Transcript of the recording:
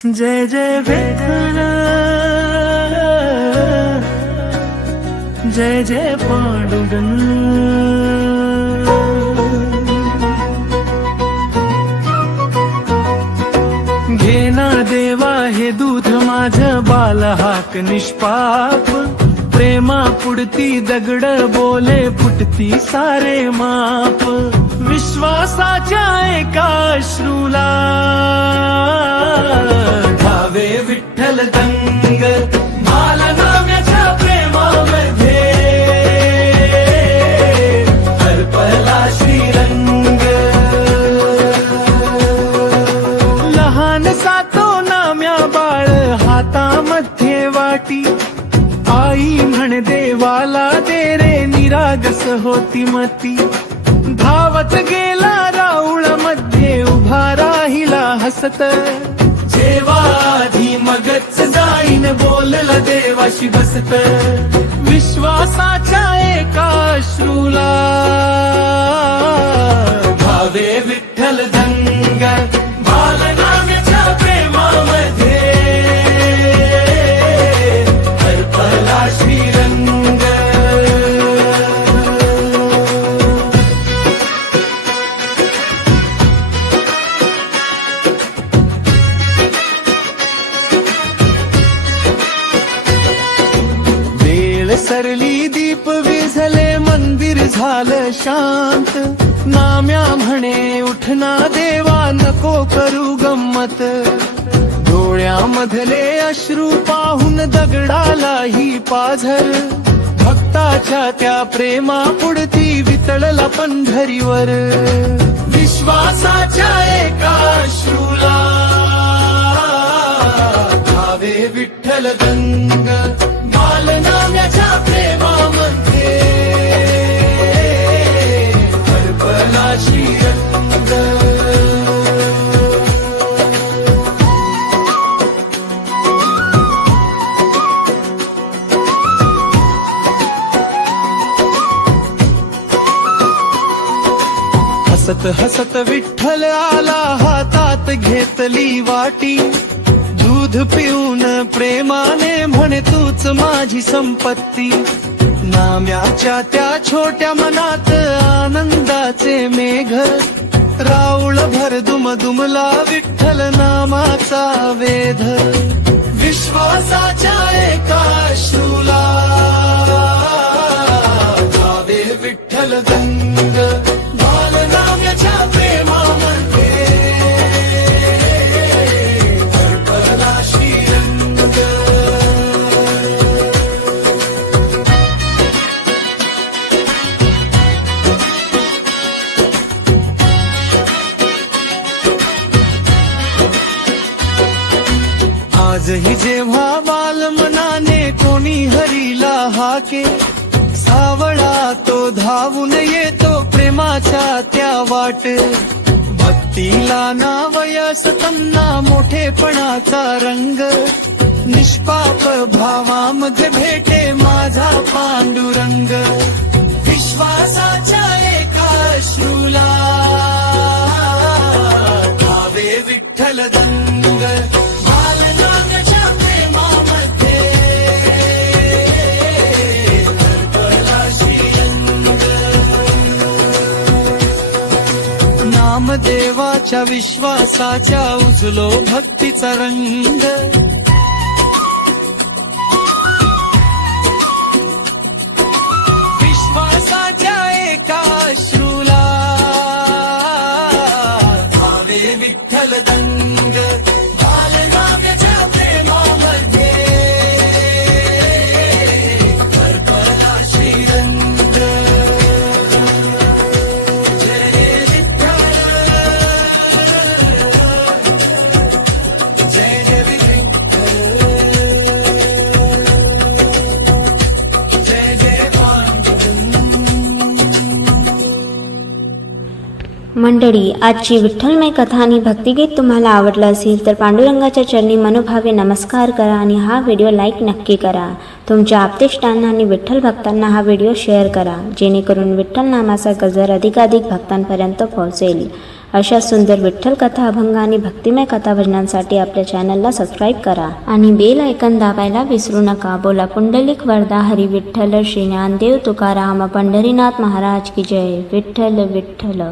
जय जय विठ्ठल, जय जय पांडुरंग। घेना देवा हे दूध माझं बाल हाक निष्पाप, प्रेमा पुढती दगड बोले फुटती सारे माप। विश्वासाच्या एका अश्रूला धावे विठ्ठल दंग, बालनाम्याच्या प्रेमामध्ये हरपला श्रीरंग। लहानसा तो नाम्या बाळ हातामध्ये वाटी, आई म्हण देवाला दे रे निरागस होती मती। धावत गेला राऊळ मध्ये उभा राहिला हसत, जेव्हा आधी मगच जाईन बोलला देवाशी बसत। विश्वासाच्या एका अश्रूला भावे विठ्ठल दंग, बालनाम्याच्या प्रेमामध्ये हरपला श्रीरंग। सरली दीप विझले मंदिर झालं शांत, नाम्या म्हणे उठना देवा नको करू गंमत। डोळ्यामधले अश्रू पाहून दगडालाही पाझर, भक्ताच्या त्या प्रेमा पुढती वितळला पंढरीवर। विश्वासाच्या एका अश्रूला भावे विठ्ठल दंग, बालनाम्याच्या प्रेमामध्ये हरपला श्रीरंग। हसत हसत विठ्ठल आला हातात घेतली वाटी, दूध पिऊन प्रेमाने म्हणे तूच माझी संपत्ती। नाम्याच्या त्या छोट्या मनात आनंदाचे मेघ, राऊळ भर दुमदुमला विठ्ठल नामाचा वेध। विश्वासाच्या एका अश्रूला धावे विठ्ठल दंग, बालनाम्याच्या प्रेमामध्ये आजही जेव्हा बालमनाने कोणी हरीला हाके, सावळा तो धावून येतो प्रेमाच्या त्या वाट। भक्तीला नाव असताना मोठेपणाचा रंग, निष्पाप भावामध्ये भेटे माझा पांडुरंग। विश्वासाच्या एका अश्रूला धावे विठ्ठल दंग, बालनाम्याच्या प्रेमामध्ये हरपला श्रीरंग। नामदेवाच्या विश्वासाच्या उजलो भक्तीचा रंग, विश्वासाच्या एका अश्रूला भावे विठ्ठल दंग, बालनाम्याच्या प्रेमामध्ये हरपला श्रीरंग। जय विठ्ठल, जय जय विठ्ठल, जय जय पांडुरंग। मंडळी, आजची विठ्ठलमय कथा आणि भक्तिगीत तुम्हाला आवडलं असेल तर पांडुरंगाच्या चरणी मनोभावे नमस्कार करा आणि हा व्हिडिओ लाईक नक्की करा। तुमच्या आप्तेष्टांना आणि विठ्ठल भक्तांना हा व्हिडिओ शेअर करा, जेणेकरून विठ्ठल नामाचा गजर अधिकाधिक भक्तांपर्यंत पोहोचेल। अशा सुंदर विठ्ठल कथा, अभंग आणि भक्तिमय कथा भजनांसाठी आपल्या चॅनलला सबस्क्राईब करा आणि बेल आयकॉन दाबायला विसरू नका. बोला पुंडलिक वरदा हरी विठ्ठल श्री ज्ञानदेव तुकाराम पंढरीनाथ महाराज की जय. विठ्ठल विठ्ठल.